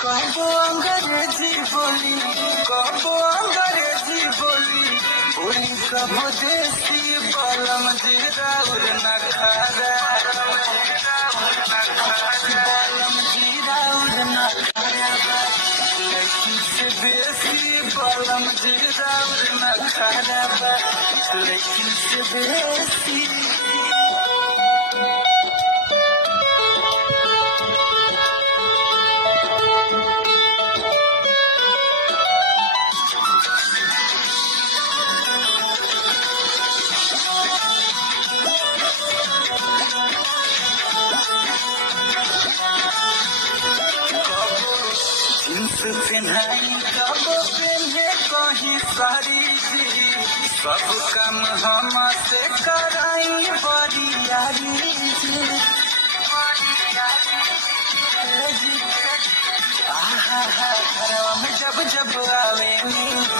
कबो अंग्रेजी बोली कबो अंग्रेजी बोली बोली सब देसी बलम जीरा उर नखारा बलम जीरा उर नखारा लेकिन से बेसी बलम जीरा उर नखारा लेकिन से बेसी पिन्हाई कब पिन्हे कहीं सारी जी सब काम हम से कराई बरियारी जी आहा घरवा में जब जब आवे